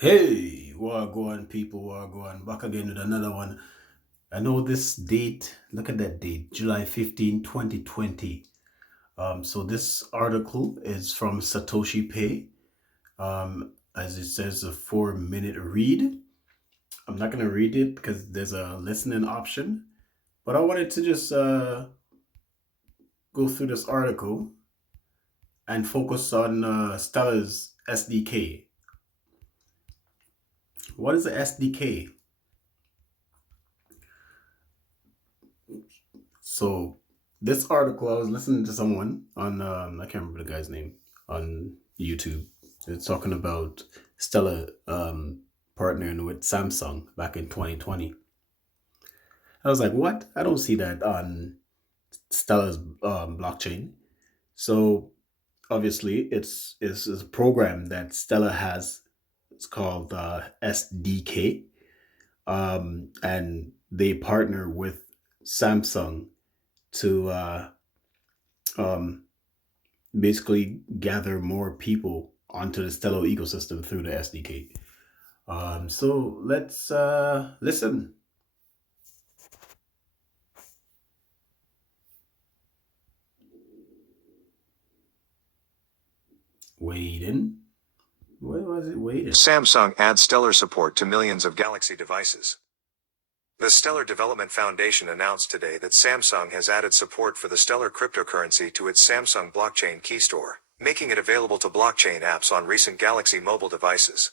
Hey, Wagwan people, Wagwan, back again with another one. I know this date, look at that date, July 15, 2020. So this article is from Satoshi Pay. As it says, a 4-minute read. I'm not gonna read it because there's a listening option, but I wanted to just go through this article and focus on Stella's SDK. What is the SDK? So this article, I was listening to someone on I can't remember the guy's name on YouTube. It's talking about Stella partnering with Samsung back in 2020. I was like, what? I don't see that on Stella's blockchain. So obviously, it's a program that Stella has. It's called SDK, and they partner with Samsung to um, basically gather more people onto the Stellar ecosystem through the SDK. So let's listen. Waiting. Where was it waiting? Samsung adds Stellar support to millions of Galaxy devices. The Stellar Development Foundation announced today that Samsung has added support for the Stellar cryptocurrency to its Samsung Blockchain Key Store, making it available to blockchain apps on recent Galaxy mobile devices.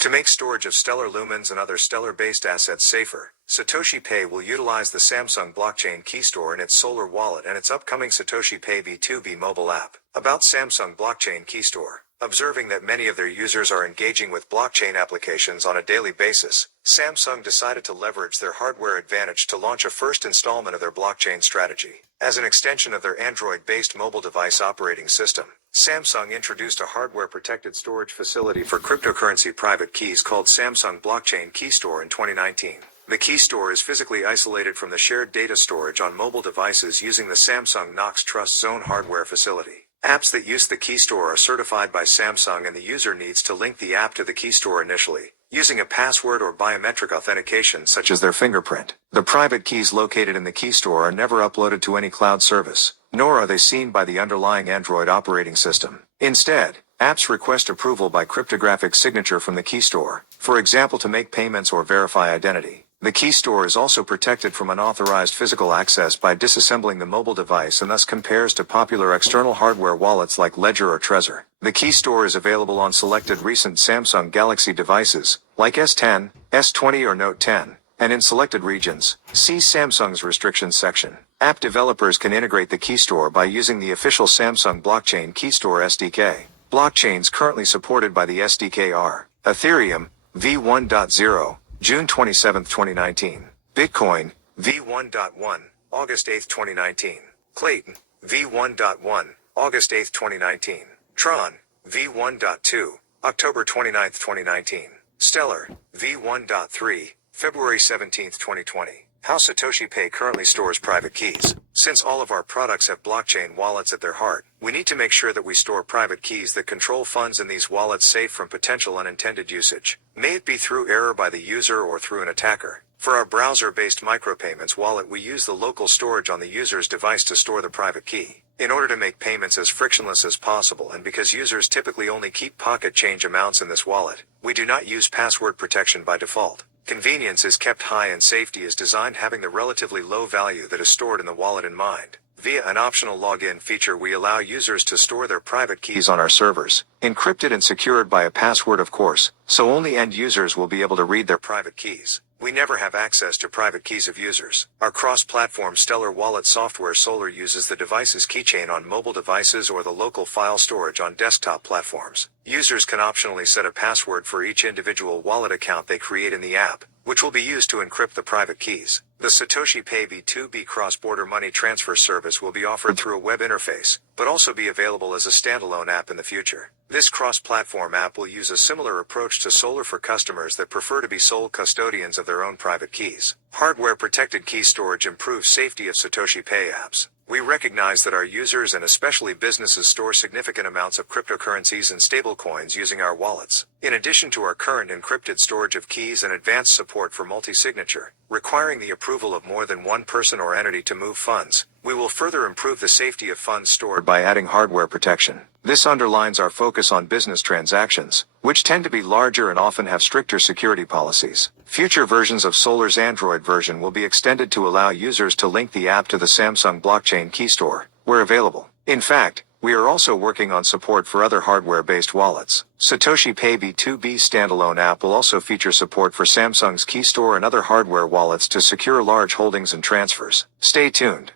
To make storage of Stellar Lumens and other Stellar-based assets safer, Satoshi Pay will utilize the Samsung Blockchain Key Store in its Solar Wallet and its upcoming Satoshi Pay V2B mobile app. About Samsung Blockchain Key Store. Observing that many of their users are engaging with blockchain applications on a daily basis, Samsung decided to leverage their hardware advantage to launch a first installment of their blockchain strategy. As an extension of their Android-based mobile device operating system, Samsung introduced a hardware-protected storage facility for cryptocurrency private keys called Samsung Blockchain Key Store in 2019. The key store is physically isolated from the shared data storage on mobile devices using the Samsung Knox Trust Zone hardware facility. Apps that use the key store are certified by Samsung, and the user needs to link the app to the key store initially, using a password or biometric authentication such as their fingerprint. The private keys located in the key store are never uploaded to any cloud service, nor are they seen by the underlying Android operating system. Instead, apps request approval by cryptographic signature from the key store, for example to make payments or verify identity. The key store is also protected from unauthorized physical access by disassembling the mobile device and thus compares to popular external hardware wallets like Ledger or Trezor. The key store is available on selected recent Samsung Galaxy devices, like S10, S20 or Note 10, and in selected regions. See Samsung's restrictions section. App developers can integrate the key store by using the official Samsung Blockchain Key Store SDK. Blockchains currently supported by the SDK are Ethereum, v1.0, June 27, 2019. Bitcoin, v1.1, August 8, 2019. Clayton, v1.1, August 8, 2019. Tron, v1.2, October 29, 2019. Stellar, v1.3, February 17, 2020. How Satoshi Pay currently stores private keys. Since all of our products have blockchain wallets at their heart, we need to make sure that we store private keys that control funds in these wallets safe from potential unintended usage. May it be through error by the user or through an attacker. For our browser-based micropayments wallet, we use the local storage on the user's device to store the private key. In order to make payments as frictionless as possible, and because users typically only keep pocket change amounts in this wallet, we do not use password protection by default. Convenience is kept high and safety is designed, having the relatively low value that is stored in the wallet in mind. Via an optional login feature, we allow users to store their private keys on our servers, encrypted and secured by a password of course, so only end users will be able to read their private keys. We never have access to private keys of users. Our cross-platform Stellar Wallet software Solar uses the device's keychain on mobile devices or the local file storage on desktop platforms. Users can optionally set a password for each individual wallet account they create in the app, which will be used to encrypt the private keys. The Satoshi Pay V2B cross-border money transfer service will be offered through a web interface, but also be available as a standalone app in the future. This cross-platform app will use a similar approach to Solar for customers that prefer to be sole custodians of their own private keys. Hardware-protected key storage improves safety of Satoshi Pay apps. We recognize that our users and especially businesses store significant amounts of cryptocurrencies and stablecoins using our wallets. In addition to our current encrypted storage of keys and advanced support for multi-signature, requiring the approval of more than one person or entity to move funds, we will further improve the safety of funds stored by adding hardware protection. This underlines our focus on business transactions, which tend to be larger and often have stricter security policies. Future versions of Solar's Android version will be extended to allow users to link the app to the Samsung blockchain key store, where available. In fact, we are also working on support for other hardware-based wallets. Satoshi Pay B2B's standalone app will also feature support for Samsung's key store and other hardware wallets to secure large holdings and transfers. Stay tuned.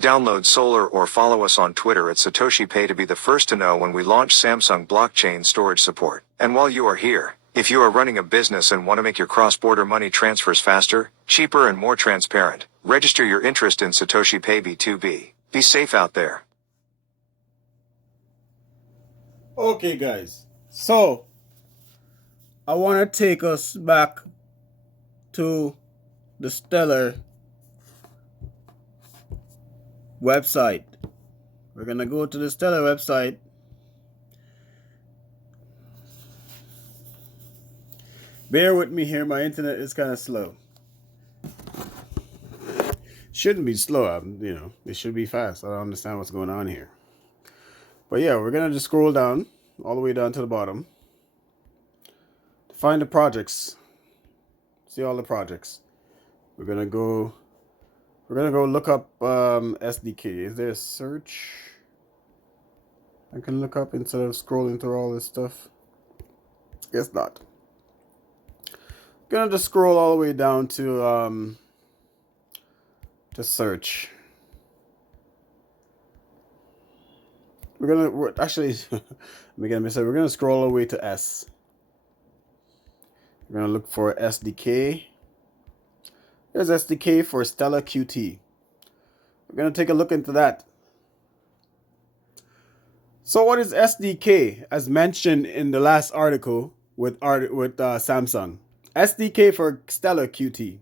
Download Solar or follow us on Twitter at Satoshi Pay to be the first to know when we launch Samsung blockchain storage support. And while you are here, if you are running a business and want to make your cross-border money transfers faster, cheaper and more transparent, register your interest in Satoshi Pay B2B. Be safe out there. Okay, guys. So, I want to take us back to the Stellar website. We're going to go to the Stellar website. Bear with me here, my internet is kind of slow. Shouldn't be slow, it should be fast. I don't understand what's going on here. But yeah, we're going to just scroll down, all the way down to the bottom. To find the projects. See all the projects. We're going to go look up SDK. Is there a search I can look up instead of scrolling through all this stuff? Guess not. Gonna just scroll all the way down to search. We're actually making a mistake. We're gonna scroll all the way to S. We're gonna look for SDK. There's SDK for Stellar QT. We're gonna take a look into that. So what is SDK? As mentioned in the last article with Samsung. SDK for Stellar QT.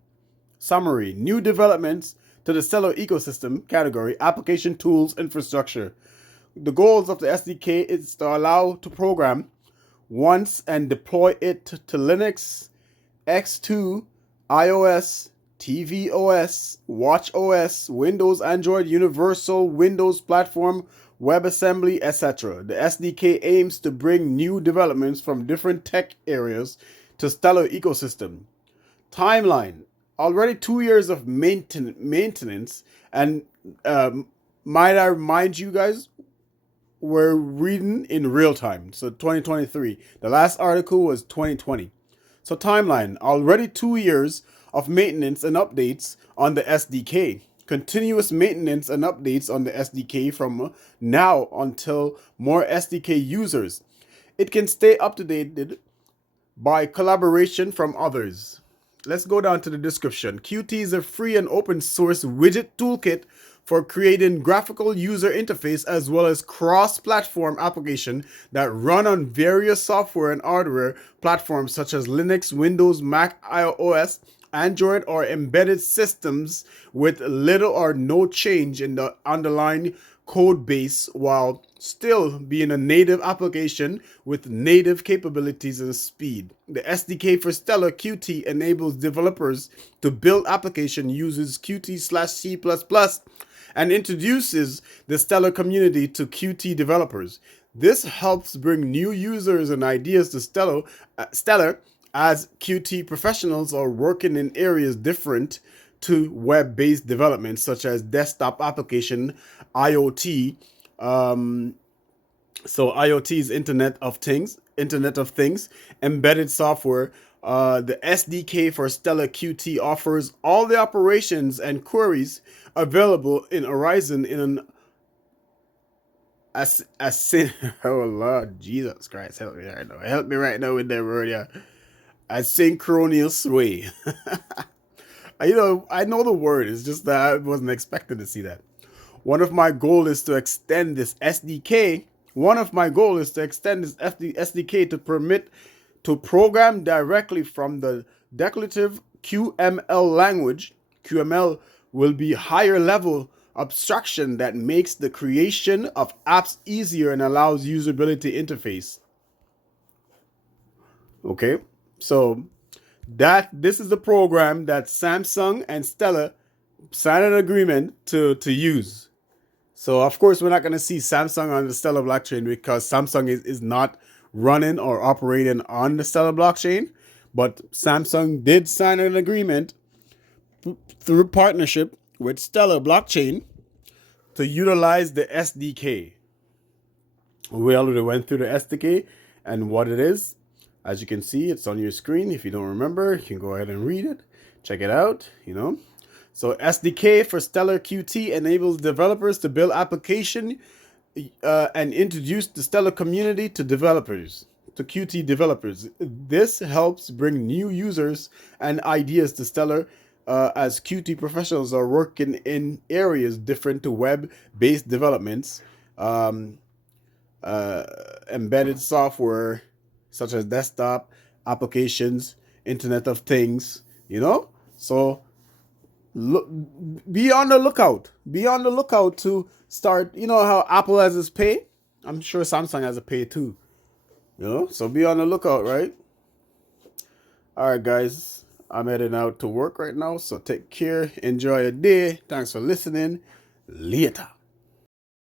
Summary: new developments to the Stellar ecosystem category, application tools, infrastructure. The goals of the SDK is to allow to program once and deploy it to Linux, X2, iOS, tvOS, watchOS, Windows, Android, Universal, Windows Platform, WebAssembly, etc. The SDK aims to bring new developments from different tech areas to Stellar ecosystem. Timeline: already 2 years of maintenance, and might I remind you guys, we're reading in real time. So 2023. The last article was 2020. So timeline: already 2 years of maintenance and updates on the SDK. Continuous maintenance and updates on the SDK from now until more SDK users. It can stay updated by collaboration from others. Let's go down to the description. Qt is a free and open source widget toolkit for creating graphical user interface as well as cross-platform application that run on various software and hardware platforms such as Linux, Windows, Mac, iOS, Android, or embedded systems with little or no change in the underlying code base while still being a native application with native capabilities and speed. The SDK for Stellar Qt enables developers to build application uses Qt/C++ and introduces the Stellar community to Qt developers. This helps bring new users and ideas to Stellar as Qt professionals are working in areas different to web-based development such as desktop application, IoT. So IoT is Internet of Things, embedded software. The SDK for Stellar Qt offers all the operations and queries available in Horizon in an oh Lord Jesus Christ, help me right now. Help me right now with that word, yeah. Asynchronous way. I know the word. It's just that I wasn't expecting to see that. One of my goals is to extend this SDK. SDK to permit to program directly from the declarative QML language. QML will be higher level abstraction that makes the creation of apps easier and allows usability interface. Okay, so this is the program that Samsung and Stellar signed an agreement to use. So of course we're not going to see Samsung on the Stellar blockchain because Samsung is not running or operating on the Stellar blockchain, but Samsung did sign an agreement through partnership with Stellar blockchain to utilize the SDK. We already went through the SDK and what it is. As you can see, it's on your screen. If you don't remember, you can go ahead and read it. Check it out, So SDK for Stellar Qt enables developers to build application and introduce the Stellar community to Qt developers. This helps bring new users and ideas to Stellar as Qt professionals are working in areas different to web-based developments, embedded software such as desktop applications, Internet of Things, So look, be on the lookout. Be on the lookout to start. You know how Apple has its pay? I'm sure Samsung has a pay too. So be on the lookout, right? All right, guys. I'm heading out to work right now, so take care. Enjoy your day. Thanks for listening. Later.